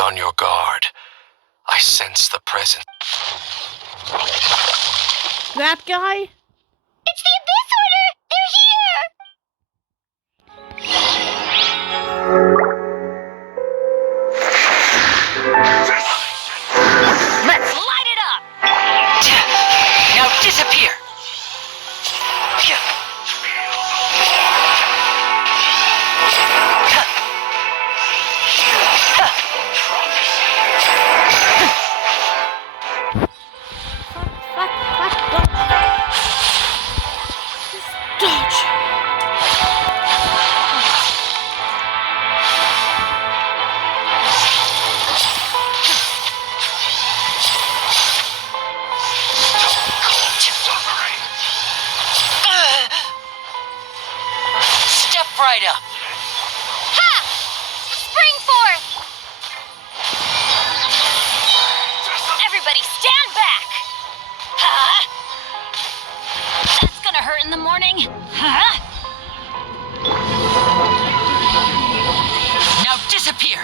on your guard. I sense the presence. That guy? It's the Abyss Order! They're here! Let's light it up! Now disappear! Dodge. Step right up! Ha! Spring forth! Everybody stand back! Huh? That's gonna hurt in the morning. Huh? Now disappear!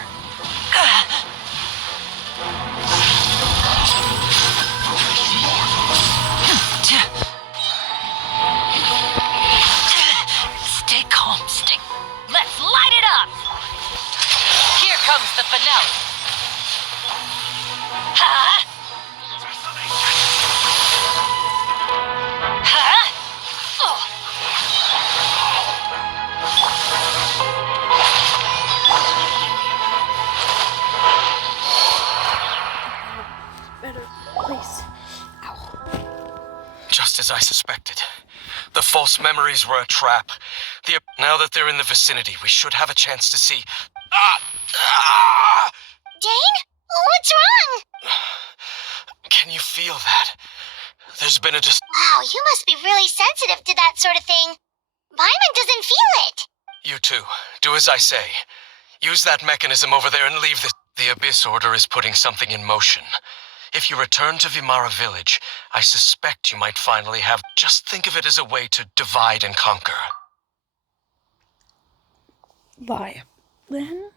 Stay calm, stay... Let's light it up! Here comes the finale! Huh? Huh? Oh. Better place. Ow. Just as I suspected. The false memories were a trap. Now that they're in the vicinity, we should have a chance to see. Dane? What's wrong? Can you feel that? There's been a Wow, you must be really sensitive to that sort of thing. Paimon doesn't feel it. You too. Do as I say. Use that mechanism over there and leave this. The Abyss Order is putting something in motion. If you return to Vimara Village, I suspect you might finally have... Just think of it as a way to divide and conquer. Bye. Then...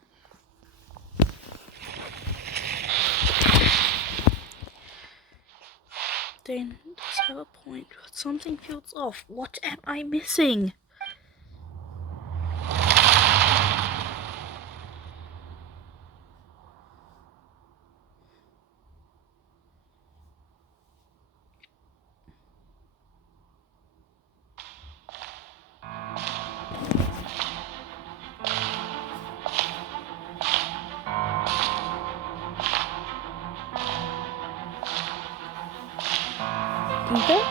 Dane does have a point, but something feels off. What am I missing? Ether?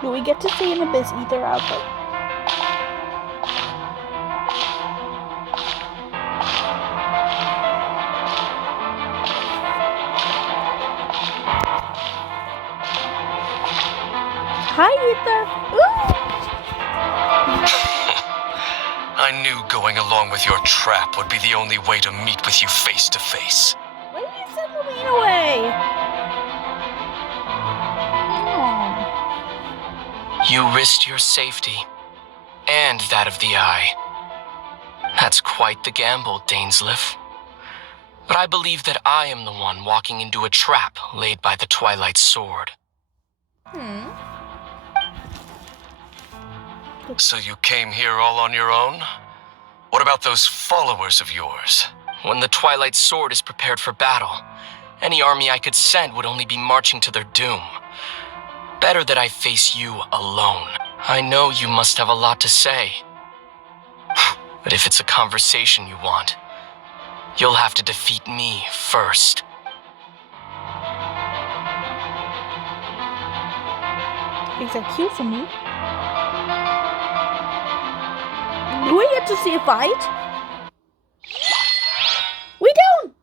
Do we get to see an Abyss Ether outfit? Hi, Ether! Ooh! I knew going along with your trap would be the only way to meet with you face to face. Why did you send Levine away? Oh. You risked your safety, and that of the Eye. That's quite the gamble, Dainsleif. But I believe that I am the one walking into a trap laid by the Twilight Sword. So you came here all on your own? What about those followers of yours? When the Twilight Sword is prepared for battle, any army I could send would only be marching to their doom. Better that I face you alone. I know you must have a lot to say. But if it's a conversation you want, you'll have to defeat me first. Is that cute for me? Do we get to see a fight? We don't!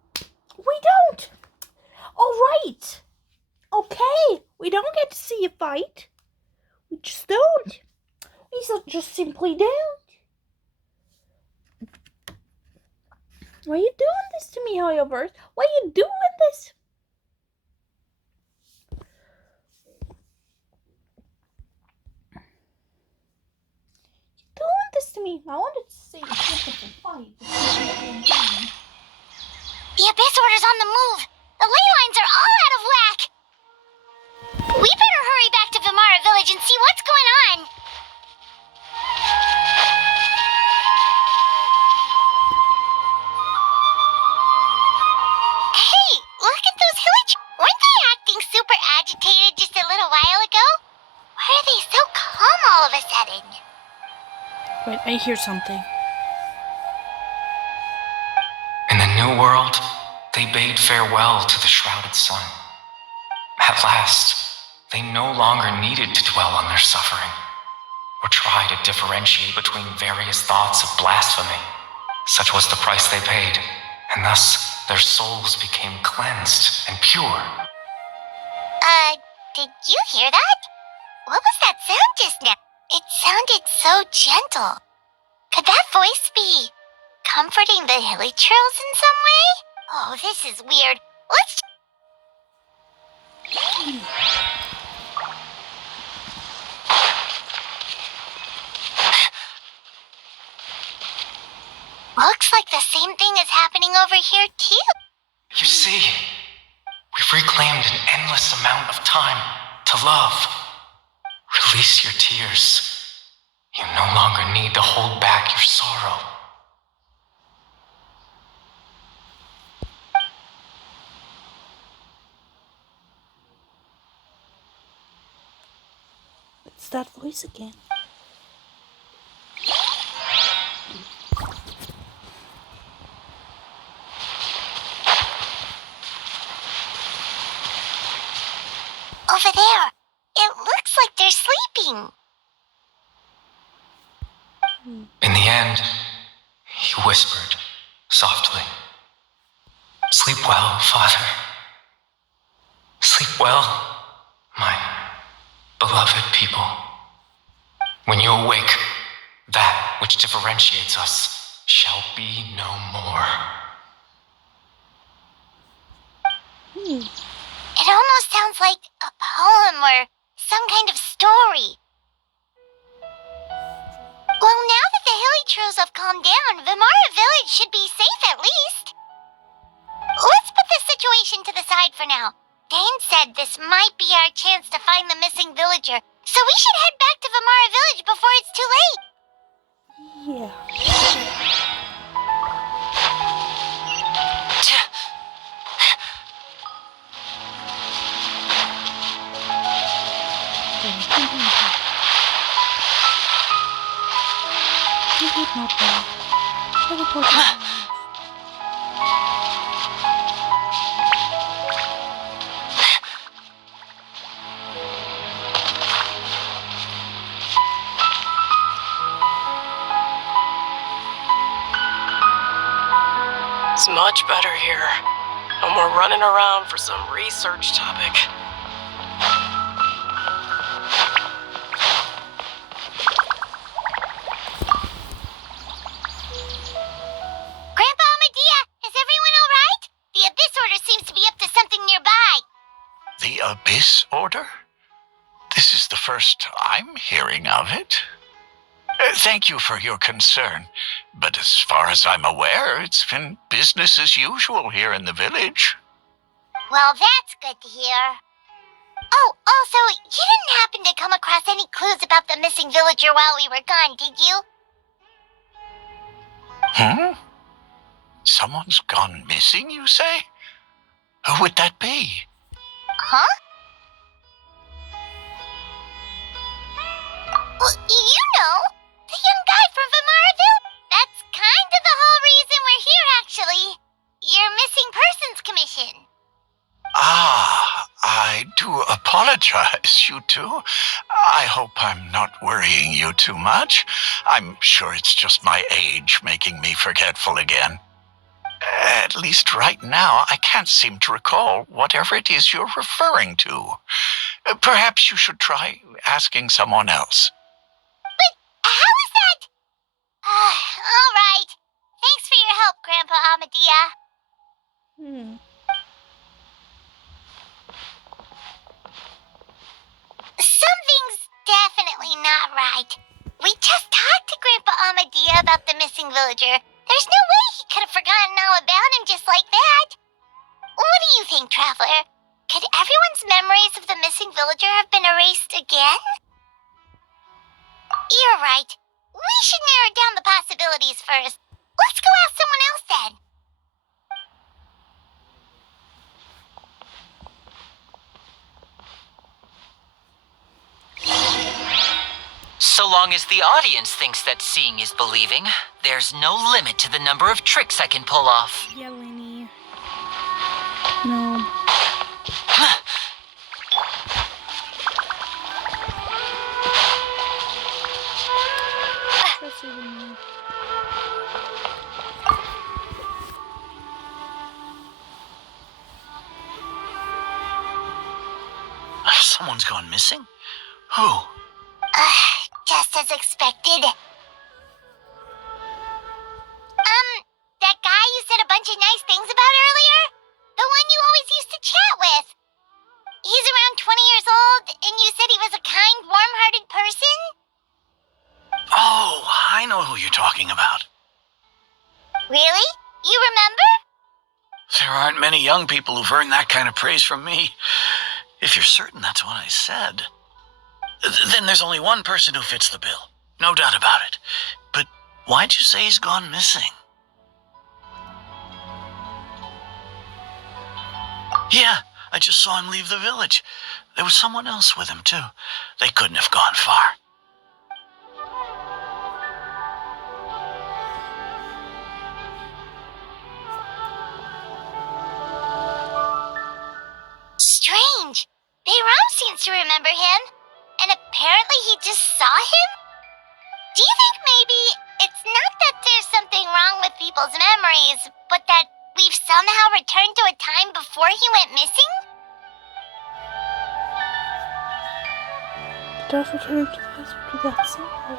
We don't! Alright! Okay! We don't get to see a fight. We just don't. We just simply don't. Why are you doing this to me, Hoyoverse? Why are you doing this? You're doing this to me. I wanted to say it's a fight. The Abyss Order's on the move. The ley lines are all out of whack. We better hurry back to Vimara Village and see what's going on. Hey, look at those weren't they acting super agitated just a little while ago? Why are they so calm all of a sudden? Wait, I hear something. In the new world, they bade farewell to the shrouded sun. At last, they no longer needed to dwell on their suffering, or try to differentiate between various thoughts of blasphemy. Such was the price they paid, and thus their souls became cleansed and pure. Did you hear that? What was that sound just now? It sounded so gentle. Could that voice be comforting the hilly trails in some way? Oh, this is weird. Let's... Looks like the same thing is happening over here, too. You see, we've reclaimed an endless amount of time to love. Release your tears. You no longer need to hold back your sorrow. It's that voice again. Over there. It looks like they're sleeping. In the end, he whispered softly, "Sleep well, Father. Sleep well, my beloved people. When you awake, that which differentiates us shall be no more." It almost sounds like a poem or some kind of story. Well, now that the hilly trails have calmed down, Vimara Village should be safe at least. Let's put this situation to the side for now. Dane said this might be our chance to find the missing villager, so we should head back to Vimara Village before it's too late. Yeah. Not bad. It's much better here. No more running around for some research topic. Grandpa Amadea, is everyone all right? The Abyss Order seems to be up to something nearby. The Abyss Order? This is the first I'm hearing of it. Thank you for your concern, but as far as I'm aware, it's been business as usual here in the village. Well, that's good to hear. Oh, also, you didn't happen to come across any clues about the missing villager while we were gone, did you? Someone's gone missing, you say? Who would that be? Huh? Well, you know, the young guy from Vimaraville. That's kind of the whole reason we're here, actually. Your missing persons commission. Ah, I do apologize, you two. I hope I'm not worrying you too much. I'm sure it's just my age making me forgetful again. At least right now, I can't seem to recall whatever it is you're referring to. Perhaps you should try asking someone else. But how is that? All right. Thanks for your help, Grandpa Amadea. Something's definitely not right. We just talked to Grandpa Amadia about the missing villager. There's no way he could have forgotten all about him just like that. What do you think, Traveler? Could everyone's memories of the missing villager have been erased again? You're right. We should narrow down the possibilities first. Let's go ask someone else then. So long as the audience thinks that seeing is believing, there's no limit to the number of tricks I can pull off. Yeah, Lainey. No. Trust you, Lainey. Someone's gone missing? Who? Just as expected. That guy you said a bunch of nice things about earlier? The one you always used to chat with. He's around 20 years old, and you said he was a kind, warm-hearted person? Oh, I know who you're talking about. Really? You remember? There aren't many young people who've earned that kind of praise from me. If you're certain that's what I said, then there's only one person who fits the bill. No doubt about it. But why'd you say he's gone missing? Yeah, I just saw him leave the village. There was someone else with him, too. They couldn't have gone far. Strange. Bayram seems to remember him, and apparently he just saw him? Do you think maybe it's not that there's something wrong with people's memories, but that we've somehow returned to a time before he went missing? Don't return to the past to that simple.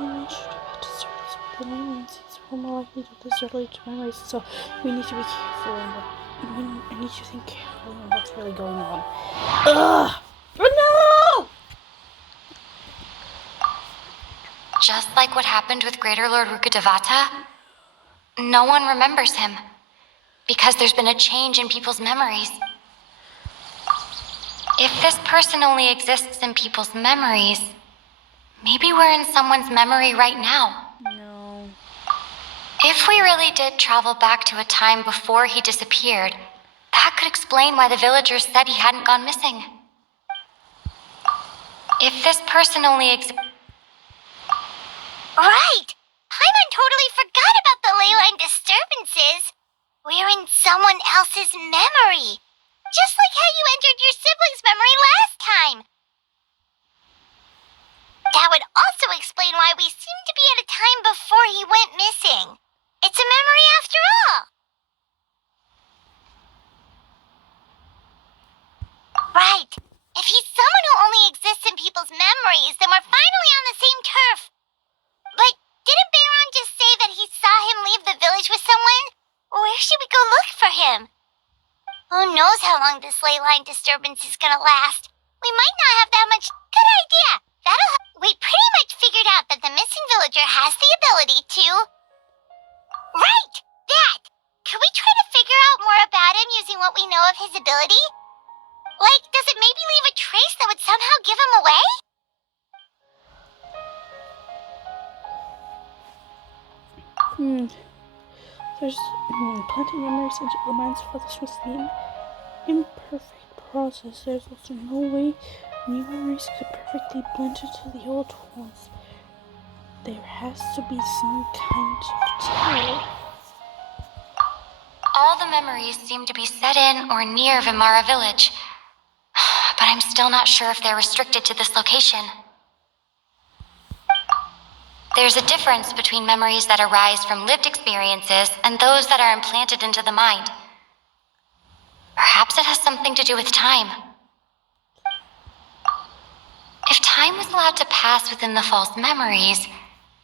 We need you to service with the memories. It's more likely to relate to memories, so we need to be careful. I need you to think carefully on what's really going on. Ugh! Oh, no! Just like what happened with Greater Lord Rukkhadevata, no one remembers him because there's been a change in people's memories. If this person only exists in people's memories, maybe we're in someone's memory right now. No. If we really did travel back to a time before he disappeared, that could explain why the villagers said he hadn't gone missing. If this person only exists... Right! Paimon totally forgot about the ley line disturbances. We're in someone else's memory. Just like how you entered your sibling's memory last time. That would also explain why we seem to be at a time before he went missing. It's a memory after all. Right. If he's someone who only exists in people's memories, then we're finally on the same turf. But didn't Bayron just say that he saw him leave the village with someone? Where should we go look for him? Who knows how long this ley line disturbance is gonna last? We might not have that much. Good idea. We pretty much figured out that the missing villager has the ability to... Right! That! Could we try to figure out more about him using what we know of his ability? Like, does it maybe leave a trace that would somehow give him away? There's planting memories into the minds of others was the imperfect process. There's also no way new memories could perfectly blend into the old ones. There has to be some kind of tear. All the memories seem to be set in or near Vimara village, but I'm still not sure if they're restricted to this location. There's a difference between memories that arise from lived experiences and those that are implanted into the mind. Perhaps it has something to do with time. If time was allowed to pass within the false memories,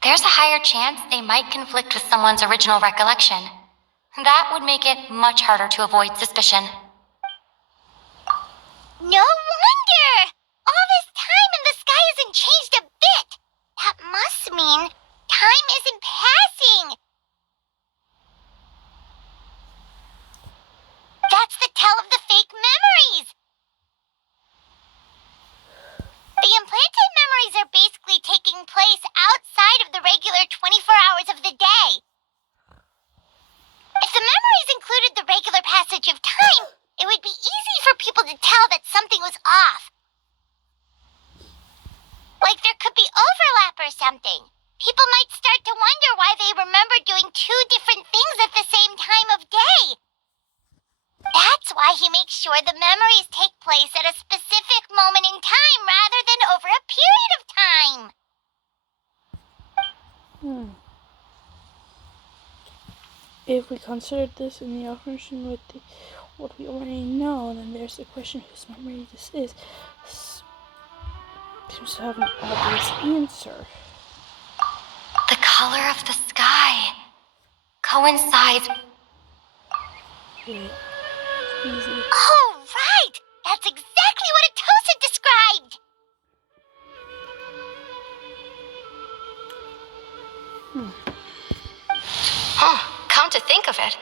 there's a higher chance they might conflict with someone's original recollection. That would make it much harder to avoid suspicion. No wonder! All this time and the sky hasn't changed a bit! That outside of the regular 24 hours of the day. If the memories included the regular passage of time, it would be easy for people to tell that something was off. Like there could be overlap or something. People might start to wonder why they remember doing two different things at the same time of day. That's why he makes sure the memories take place at a specific moment in time rather than over a period of time. If we consider this in the operation with what we already know, then there's the question whose memory this is. Seems to have an obvious answer. The color of the sky coincides. Yeah, easy. Oh, right! That's exactly what Atosa described! Come to think of it,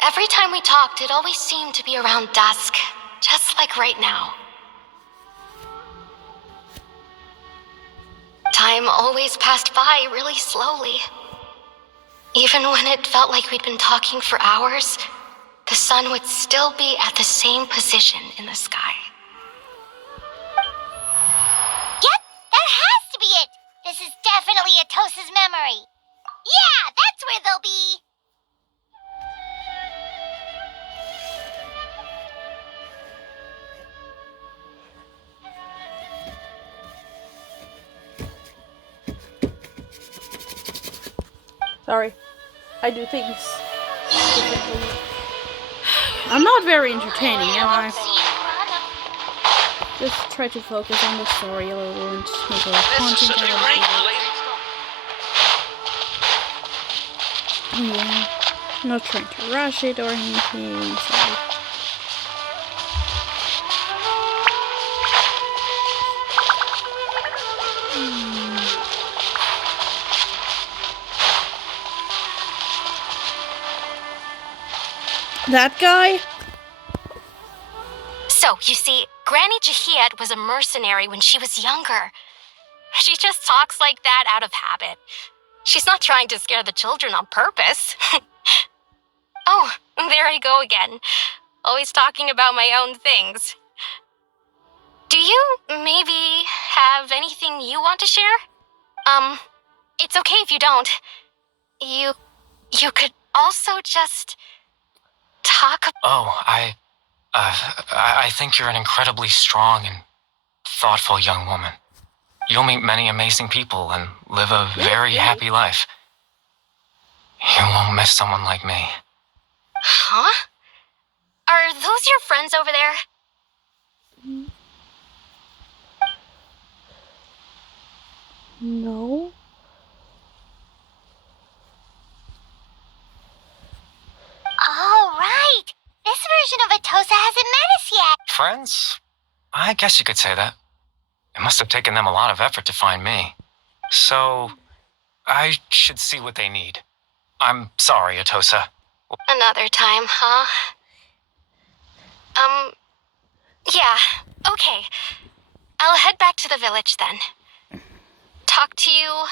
every time we talked, it always seemed to be around dusk, just like right now. Time always passed by really slowly. Even when it felt like we'd been talking for hours, the sun would still be at the same position in the sky. Yep, that has to be it! This is definitely Atosa's memory. Yeah, that's where they'll be. Sorry, I do things differently. I'm not very entertaining, am I? Just try to focus on the story a little and just make a little content out of it. Yeah, not trying to rush it or anything, so... That guy? So, you see, Granny Jahiet was a mercenary when she was younger. She just talks like that out of habit. She's not trying to scare the children on purpose. Oh, there I go again. Always talking about my own things. Do you maybe have anything you want to share? It's okay if you don't. You could also just talk. Oh, I think you're an incredibly strong and thoughtful young woman. You'll meet many amazing people and live a very happy life. You won't miss someone like me. Huh? Are those your friends over there? No. Oh, right! This version of Atosa hasn't met us yet. Friends? I guess you could say that. It must have taken them a lot of effort to find me. So, I should see what they need. I'm sorry, Atosa. Another time, huh? Yeah, okay. I'll head back to the village then. Talk to you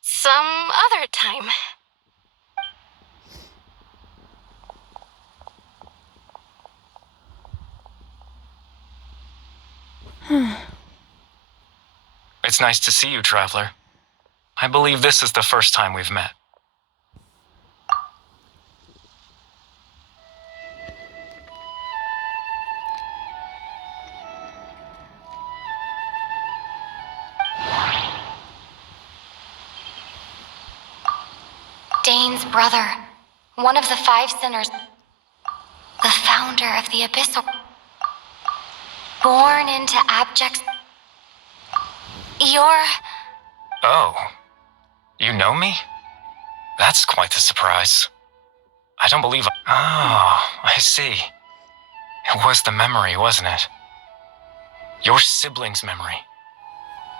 some other time. It's nice to see you, Traveler. I believe this is the first time we've met. Dane's brother, one of the 5 sinners, the founder of the Abyssal, born into abject. You're... Oh, you know me? That's quite the surprise. I don't believe. Oh, I see. It was the memory, wasn't it? Your sibling's memory.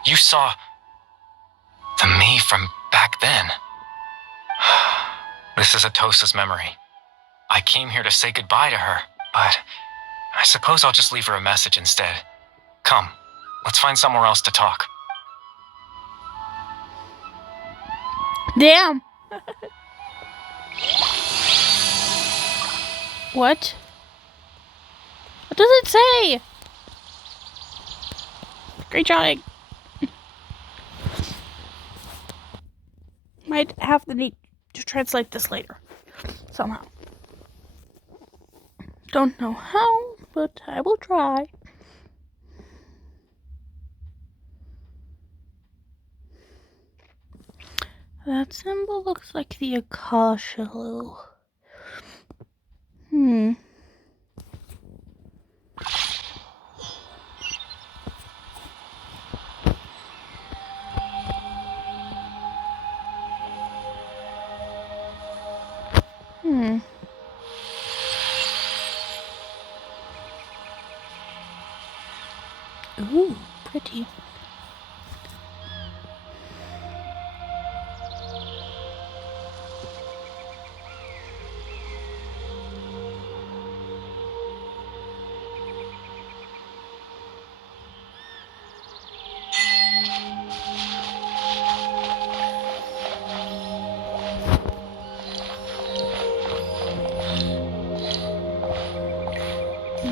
You saw the me from back then. This is Atosa's memory. I came here to say goodbye to her, but I suppose I'll just leave her a message instead. Come, let's find somewhere else to talk. Damn. What? What does it say? Great job. Might have the need to translate this later. Somehow. Don't know how, but I will try. That symbol looks like the Akasha. Ooh, pretty.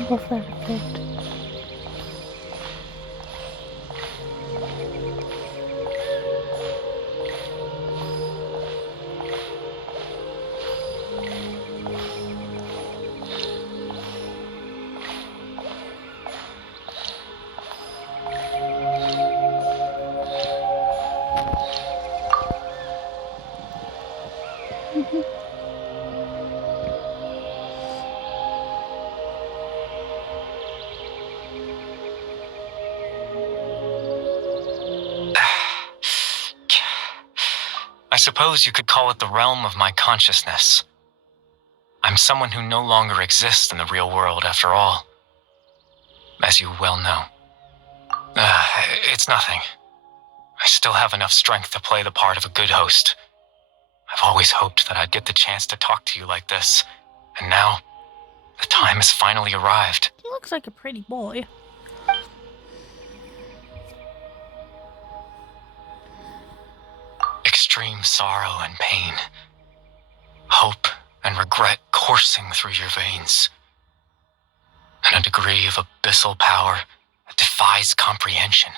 Go for that effect. I suppose you could call it the realm of my consciousness. I'm someone who no longer exists in the real world, after all. As you well know. It's nothing. I still have enough strength to play the part of a good host. I've always hoped that I'd get the chance to talk to you like this, and now, the time has finally arrived. He looks like a pretty boy. Extreme sorrow and pain, hope and regret coursing through your veins, and a degree of abyssal power that defies comprehension.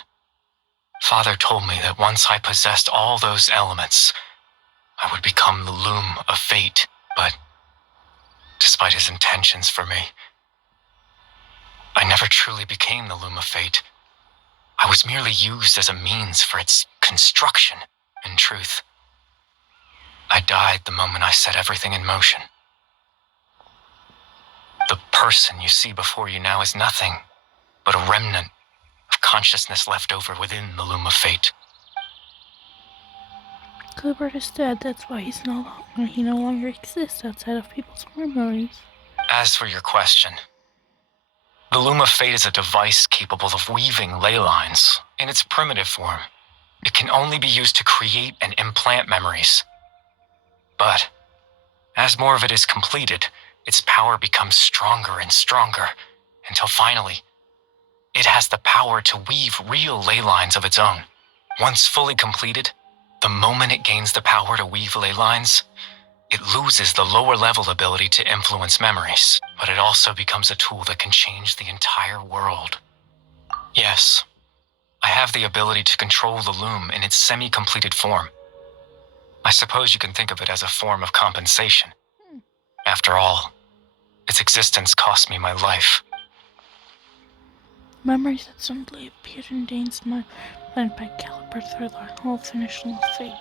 Father told me that once I possessed all those elements, I would become the loom of fate, but despite his intentions for me, I never truly became the loom of fate. I was merely used as a means for its construction. In truth, I died the moment I set everything in motion. The person you see before you now is nothing but a remnant of consciousness left over within the loom of fate. Clifford is dead, that's why he no longer exists outside of people's memories. As for your question, the loom of fate is a device capable of weaving ley lines in its primitive form. It can only be used to create and implant memories. But as more of it is completed, its power becomes stronger and stronger, until finally, it has the power to weave real ley lines of its own. Once fully completed, the moment it gains the power to weave ley lines, it loses the lower level ability to influence memories, but it also becomes a tool that can change the entire world. Yes, I have the ability to control the loom in its semi-completed form. I suppose you can think of it as a form of compensation. After all, its existence cost me my life. Memories that suddenly appeared in Dane's mind by Caliber through the whole finish line of fate.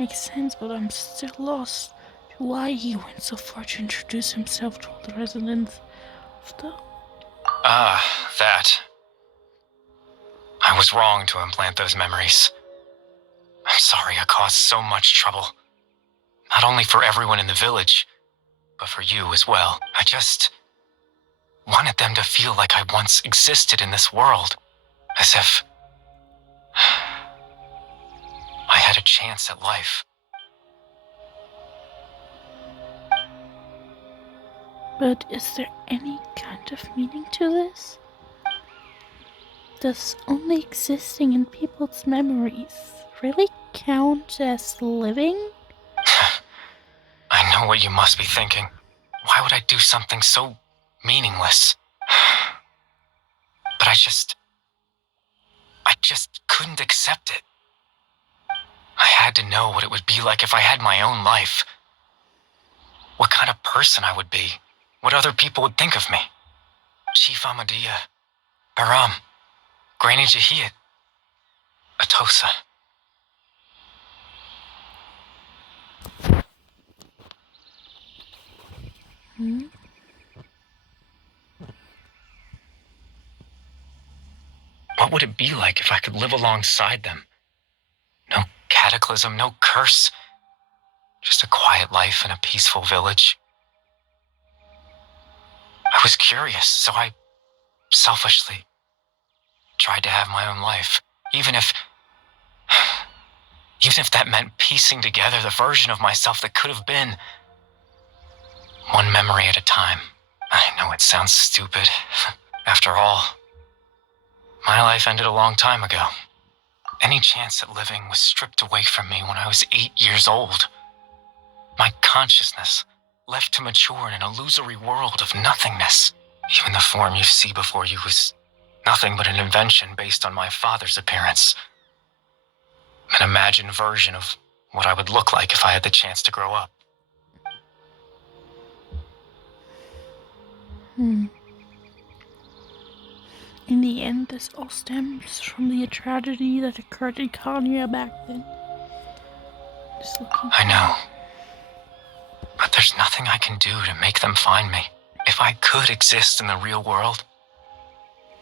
Makes sense, but I'm still lost to why he went so far to introduce himself to all the residents of the... That. I was wrong to implant those memories. I'm sorry I caused so much trouble. Not only for everyone in the village, but for you as well. I just wanted them to feel like I once existed in this world. As if I had a chance at life. But is there any kind of meaning to this? Does only existing in people's memories really count as living? I know what you must be thinking. Why would I do something so meaningless? But I just couldn't accept it. I had to know what it would be like if I had my own life. What kind of person I would be. What other people would think of me. Chief Amadea, Aram, Granny Jahiyat, Atosa. What would it be like if I could live alongside them? No cataclysm, no curse. Just a quiet life in a peaceful village. I was curious, so I selfishly tried to have my own life. Even if that meant piecing together the version of myself that could have been. One memory at a time. I know it sounds stupid. After all, my life ended a long time ago. Any chance at living was stripped away from me when I was 8 years old. My consciousness left to mature in an illusory world of nothingness. Even the form you see before you was nothing but an invention based on my father's appearance. An imagined version of what I would look like if I had the chance to grow up. In the end, this all stems from the tragedy that occurred in Kanya back then. Just looking. I know. But there's nothing I can do to make them find me. If I could exist in the real world,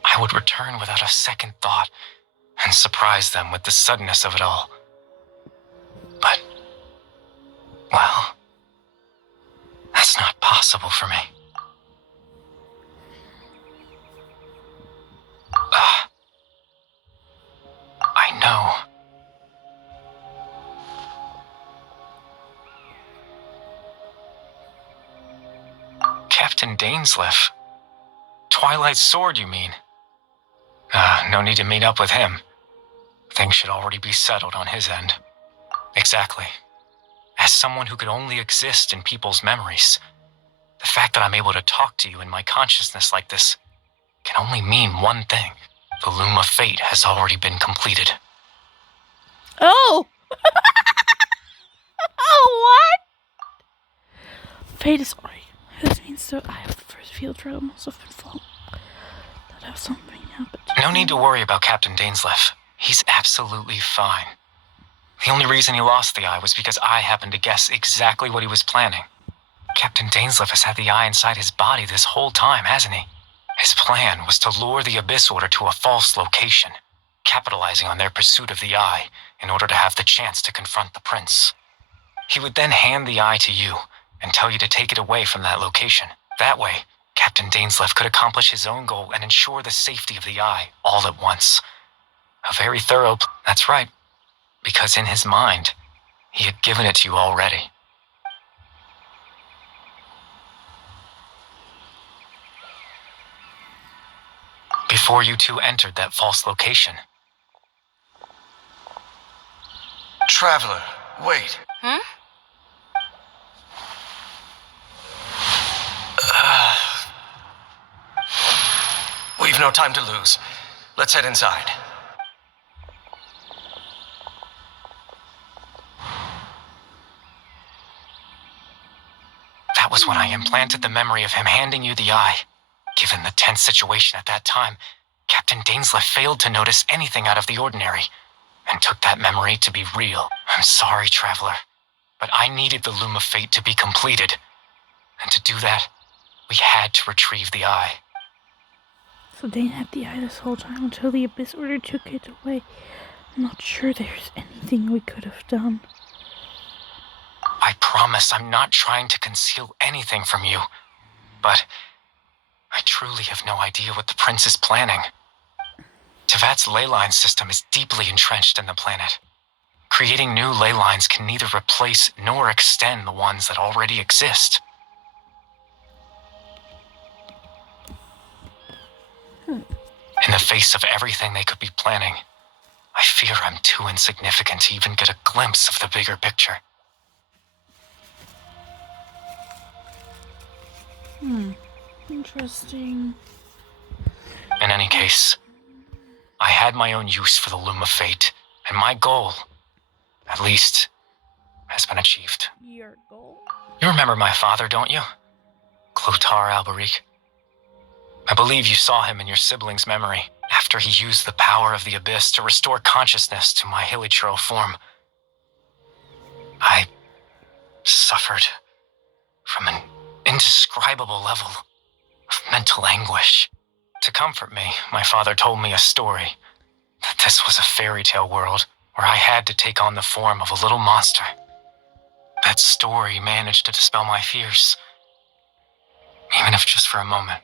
I would return without a second thought and surprise them with the suddenness of it all. But, well, that's not possible for me. I know. Captain Dainsleif. Twilight Sword, you mean? No need to meet up with him. Things should already be settled on his end. Exactly. As someone who could only exist in people's memories, the fact that I'm able to talk to you in my consciousness like this can only mean one thing. The loom of fate has already been completed. Oh! Oh, what? Fate is already. This means that I have the first field trail must have been full. That have something happened. No need to worry about Captain Dainsleif. He's absolutely fine. The only reason he lost the eye was because I happened to guess exactly what he was planning. Captain Dainsleif has had the eye inside his body this whole time, hasn't he? His plan was to lure the Abyss Order to a false location, capitalizing on their pursuit of the eye in order to have the chance to confront the prince. He would then hand the eye to you and tell you to take it away from that location. That way, Captain Dainsleif could accomplish his own goal and ensure the safety of the eye all at once. A very thorough that's right, because in his mind, he had given it to you already. Before you two entered that false location. Traveler, wait. We've no time to lose. Let's head inside. That was when I implanted the memory of him handing you the eye. Given the tense situation at that time, Captain Dainsleif failed to notice anything out of the ordinary and took that memory to be real. I'm sorry, Traveler, but I needed the Loom of Fate to be completed. And to do that, we had to retrieve the eye. So Dane had the eye this whole time until the Abyss Order took it away. I'm not sure there's anything we could have done. I promise I'm not trying to conceal anything from you, but I truly have no idea what the prince is planning. Tevat's ley line system is deeply entrenched in the planet. Creating new ley lines can neither replace nor extend the ones that already exist. In the face of everything they could be planning, I fear I'm too insignificant to even get a glimpse of the bigger picture. Interesting. In any case, I had my own use for the Loom of Fate, and my goal, at least, has been achieved. Your goal? You remember my father, don't you? Clotar Alberic. I believe you saw him in your sibling's memory after he used the power of the Abyss to restore consciousness to my Hilichurl form. I suffered from an indescribable level of mental anguish. To comfort me, my father told me a story, that this was a fairy tale world where I had to take on the form of a little monster. That story managed to dispel my fears, even if just for a moment.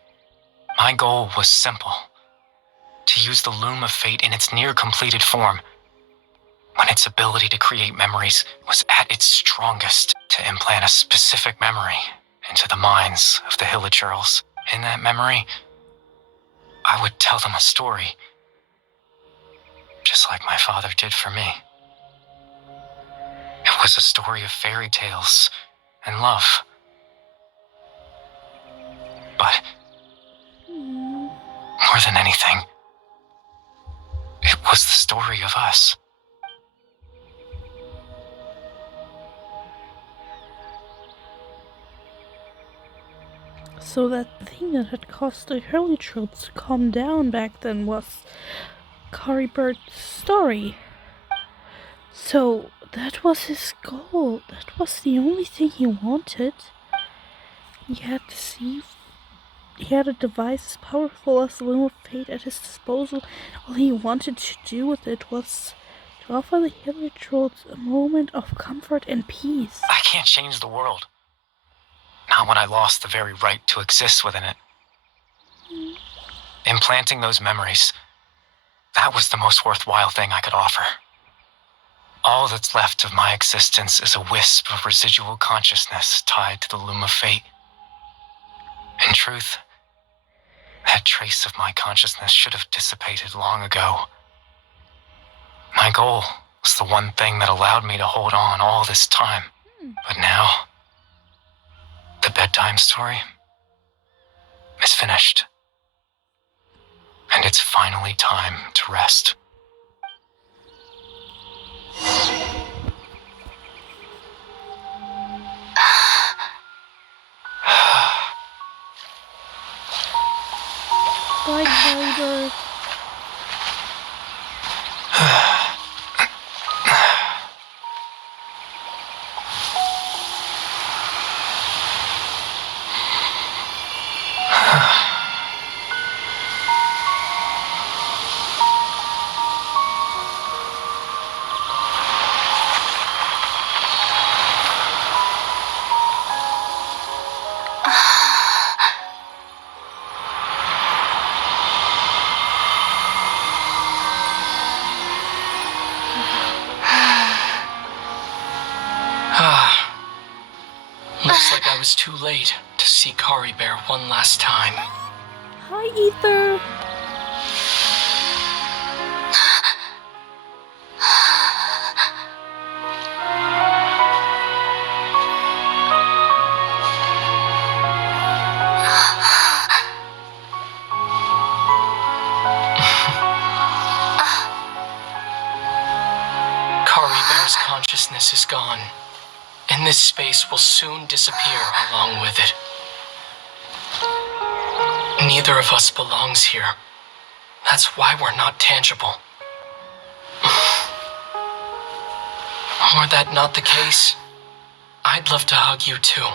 My goal was simple: to use the Loom of Fate in its near-completed form, when its ability to create memories was at its strongest, to implant a specific memory into the minds of the Hilichurls. In that memory, I would tell them a story, just like my father did for me. It was a story of fairy tales and love. But more than anything, it was the story of us. So that thing that had caused the Hurlytrolls to calm down back then was Caribert's story. So that was his goal. That was the only thing he wanted. He had to see. He had a device as powerful as the Loom of Fate at his disposal. All he wanted to do with it was to offer the Hilichurls a moment of comfort and peace. I can't change the world. Not when I lost the very right to exist within it. Implanting those memories, that was the most worthwhile thing I could offer. All that's left of my existence is a wisp of residual consciousness tied to the Loom of Fate. In truth, that trace of my consciousness should have dissipated long ago. My goal was the one thing that allowed me to hold on all this time. But now, the bedtime story is finished. And it's finally time to rest. Bye, Calibert. Looks like I was too late to see Kari Bear one last time. Hi, Ether. Kari Bear's consciousness is gone, and this space will soon disappear along with it. Neither of us belongs here. That's why we're not tangible. Were that not the case, I'd love to hug you too.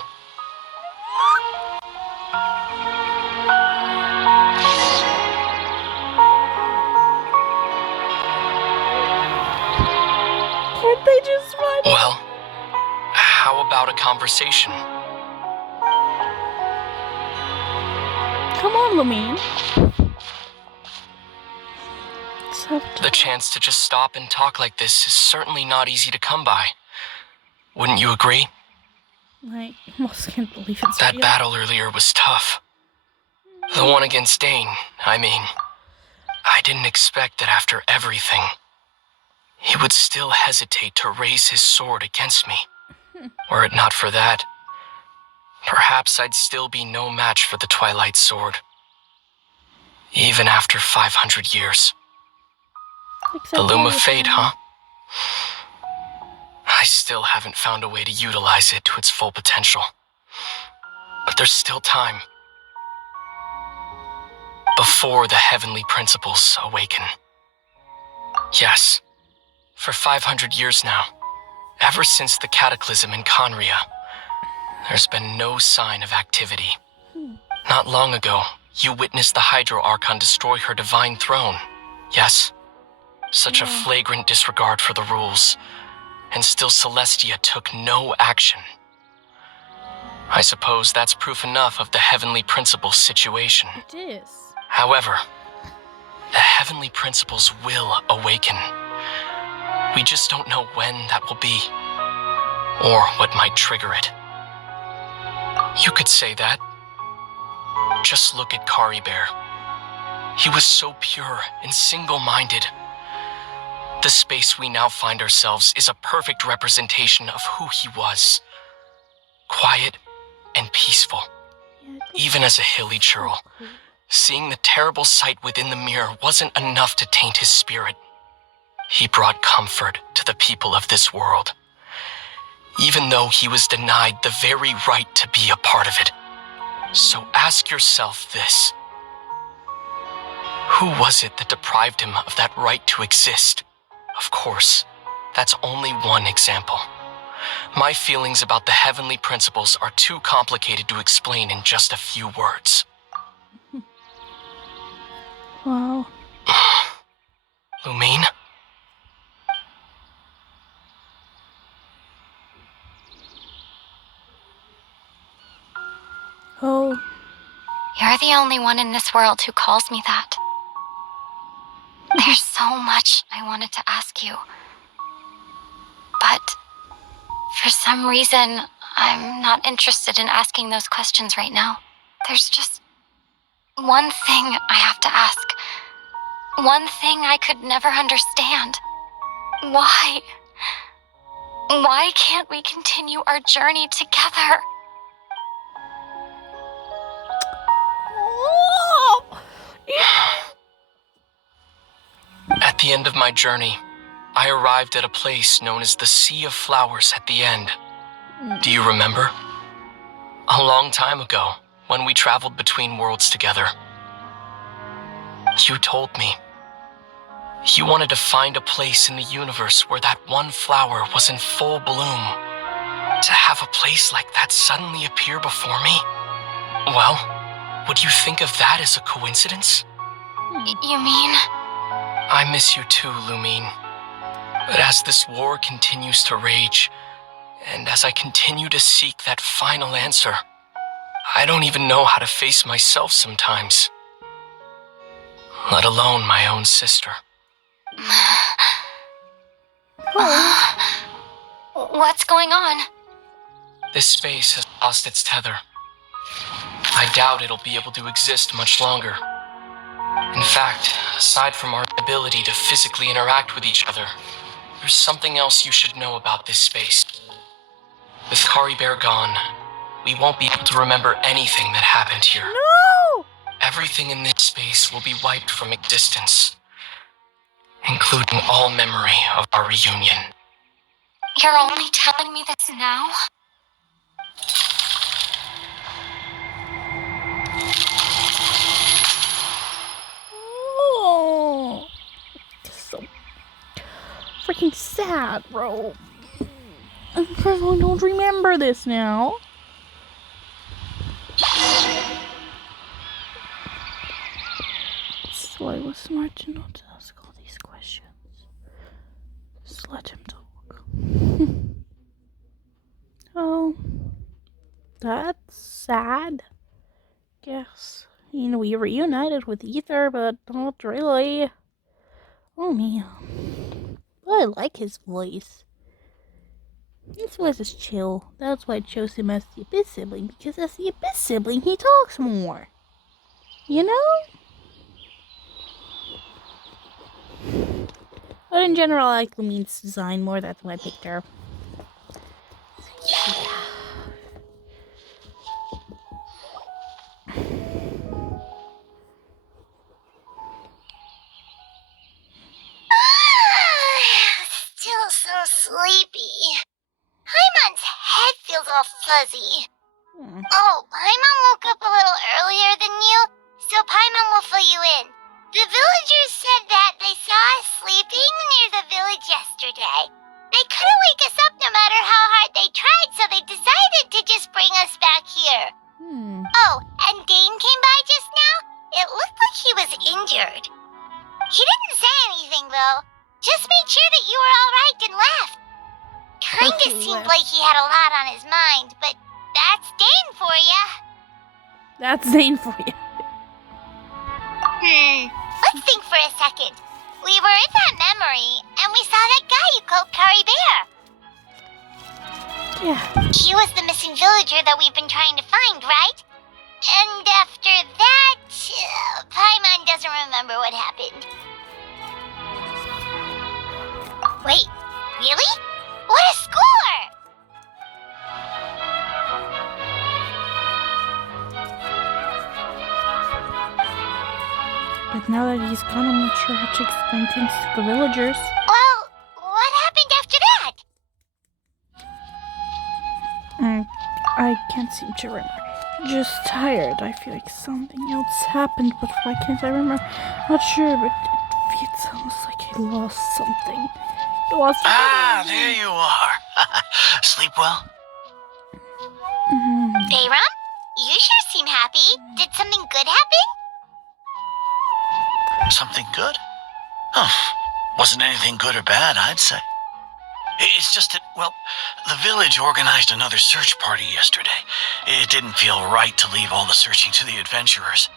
Can't they just run? Well, how about a conversation? Come on, Lumine. Let's have The chance to just stop and talk like this is certainly not easy to come by. Wouldn't you agree? I almost can't believe it's That real. battle earlier was tough. The one against Dane, I mean. I didn't expect that after everything, he would still hesitate to raise his sword against me. Were it not for that, perhaps I'd still be no match for the Twilight Sword. Even after 500 years. The Loom of Fate, huh? I still haven't found a way to utilize it to its full potential. But there's still time. Before the heavenly principles awaken. Yes, for 500 years now, ever since the cataclysm in Conria, there's been no sign of activity. Not long ago, you witnessed the Hydro Archon destroy her divine throne. Yes? Such a flagrant disregard for the rules, and still Celestia took no action. I suppose that's proof enough of the heavenly principles situation. It is. However, the heavenly principles will awaken. We just don't know when that will be, or what might trigger it. You could say that. Just look at Kari Bear. He was so pure and single-minded. The space we now find ourselves is a perfect representation of who he was. Quiet and peaceful. Even as a hilly churl, seeing the terrible sight within the mirror wasn't enough to taint his spirit. He brought comfort to the people of this world, even though he was denied the very right to be a part of it. So ask yourself this. Who was it that deprived him of that right to exist? Of course, that's only one example. My feelings about the heavenly principles are too complicated to explain in just a few words. Wow. Lumine? Oh. You're the only one in this world who calls me that. There's so much I wanted to ask you. But for some reason, I'm not interested in asking those questions right now. There's just one thing I have to ask. One thing I could never understand. Why? Why can't we continue our journey together? Oh. At the end of my journey, I arrived at a place known as the Sea of Flowers at the end. Do you remember? A long time ago, when we traveled between worlds together. You told me. You wanted to find a place in the universe where that one flower was in full bloom. To have a place like that suddenly appear before me? Well, would you think of that as a coincidence? You mean? I miss you too, Lumine. But as this war continues to rage, and as I continue to seek that final answer, I don't even know how to face myself sometimes. Let alone my own sister. What's going on? This space has lost its tether. I doubt it'll be able to exist much longer. In fact, aside from our ability to physically interact with each other, there's something else you should know about this space. With Kari Bear gone, we won't be able to remember anything that happened here. No! Everything in this space will be wiped from existence, including all memory of our reunion. You're only telling me this now? Oh. So freaking sad, bro. I don't remember this now. So I was smart to not ask all these questions. Just let him talk. Oh, that's sad. Guess. You know, we reunited with Ether, but not really. Oh man. But I like his voice. His voice is chill. That's why I chose him as the Abyss sibling, because as the Abyss sibling, he talks more. You know? But in general, I like Lumine's design more. That's why I picked her. Still so sleepy. Paimon's head feels all fuzzy. Oh, Paimon woke up a little earlier than you, so Paimon will fill you in. The villagers said that they saw us sleeping near the village yesterday. They couldn't wake us up no matter how hard they tried, so they decided to just bring us back here. Oh, and Dane came by just now. It looked like he was injured. He didn't say anything, though. Just made sure that you were all right and left. Kinda seemed like he had a lot on his mind, but that's Dane for ya. That's Zane for you. Let's think for a second. We were in that memory, and we saw that guy you called Kari Bear. Yeah. He was the missing villager that we've been trying to find, right? And after that, Paimon doesn't remember what happened. Wait, really? What a score! But now that he's gone, I'm not sure how to explain things to the villagers. Well, what happened after that? I can't seem to remember. Just tired. I feel like something else happened, but why can't I remember? Not sure, but it feels almost like I lost something. There you are. Sleep well? Bayram? You sure seem happy. Did something good happen? Something good? Oh, wasn't anything good or bad, I'd say. It's just that, well, the village organized another search party yesterday. It didn't feel right to leave all the searching to the adventurers.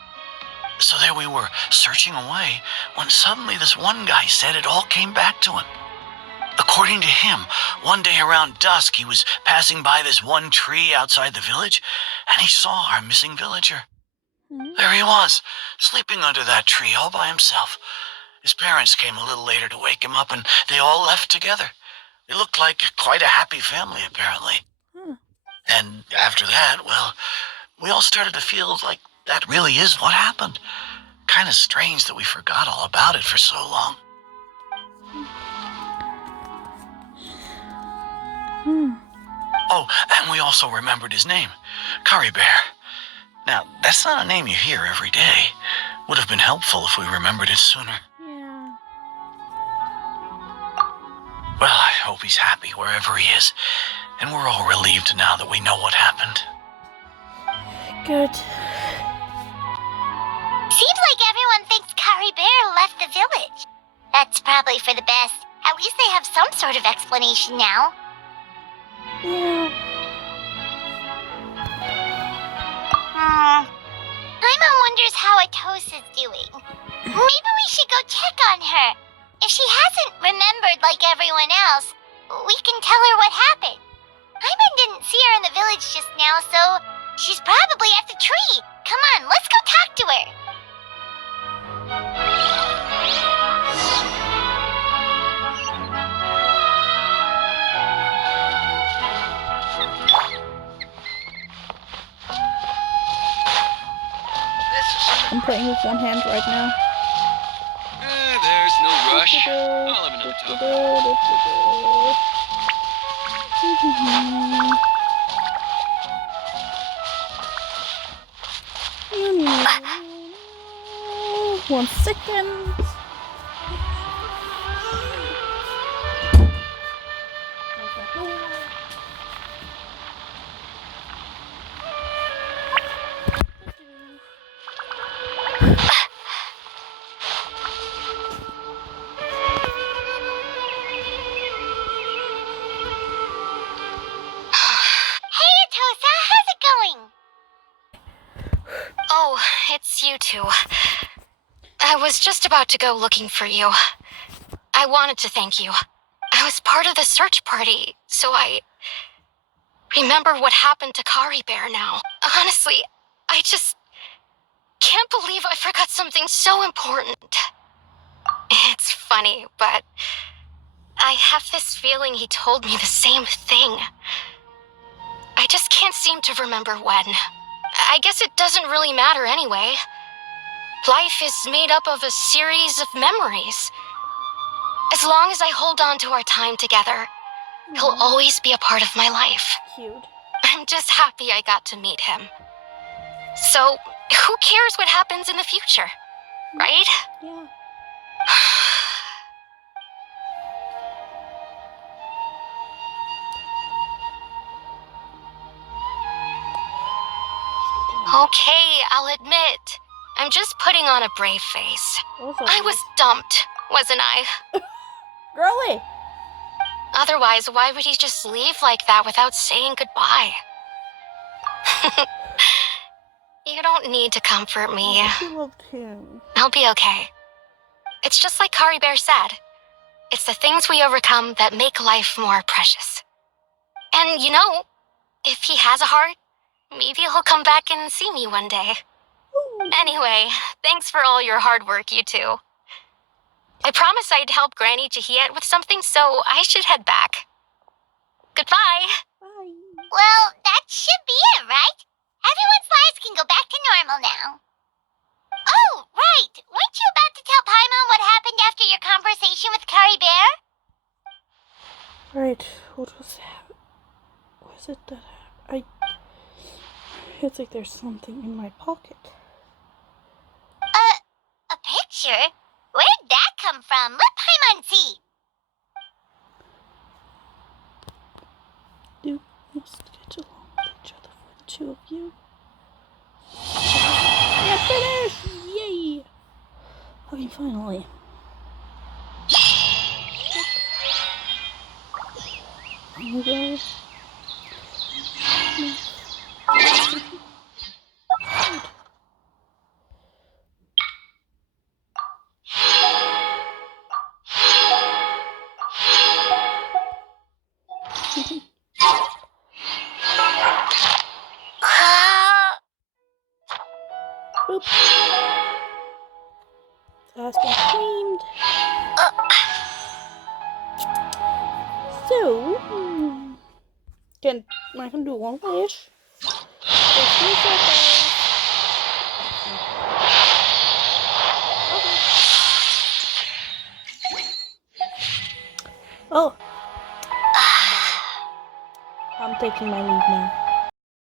So there we were, searching away, when suddenly this one guy said it all came back to him. According to him, one day around dusk, he was passing by this one tree outside the village, and he saw our missing villager. There he was, sleeping under that tree all by himself. His parents came a little later to wake him up, and they all left together. They looked like quite a happy family, apparently. And after that, well, we all started to feel like that really is what happened. Kind of strange that we forgot all about it for so long. Oh, and we also remembered his name, Kari Bear. Now, that's not a name you hear every day. Would have been helpful if we remembered it sooner. Yeah. Well, I hope he's happy wherever he is. And we're all relieved now that we know what happened. Good. Seems like everyone thinks Kari Bear left the village. That's probably for the best. At least they have some sort of explanation now. Yeah. Paimon wonders how Atosa's doing. Maybe we should go check on her. If she hasn't remembered like everyone else, we can tell her what happened. Paimon didn't see her in the village just now, so she's probably at the tree. Come on, let's go talk to her. I'm playing with one hand right now. There's no rush. I'll have another tub. 1 second. Oh, it's you two. I was just about to go looking for you. I wanted to thank you. I was part of the search party, so I remember what happened to Kari Bear now. Honestly, I just can't believe I forgot something so important. It's funny, but I have this feeling he told me the same thing. I just can't seem to remember when. I guess it doesn't really matter anyway. Life is made up of a series of memories. As long as I hold on to our time together, he'll always be a part of my life. Cute. I'm just happy I got to meet him. So, who cares what happens in the future, right? Yeah. Okay, I'll admit. I'm just putting on a brave face. Also, I was dumped, wasn't I? girly. Otherwise, why would he just leave like that without saying goodbye? You don't need to comfort me. She loved him. I'll be okay. It's just like Kari Bear said. It's the things we overcome that make life more precious. And you know, if he has a heart, maybe he'll come back and see me one day. Anyway, thanks for all your hard work, you two. I promised I'd help Granny Jahiet with something, so I should head back. Goodbye. Bye. Well, that should be it, right? Everyone's lives can go back to normal now. Oh, right. Weren't you about to tell Paimon what happened after your conversation with Kari Bear? Right. What was that? Was it that it's like there's something in my pocket. A picture? Where'd that come from? Let Paimon see. You must get along with each other for the two of you. Yeah, finished! Yay! Okay, finally. Okay. Boop. That's been claimed. So, I can do one wish. There's 3 seconds. Okay. Oh. I'm taking my leave now.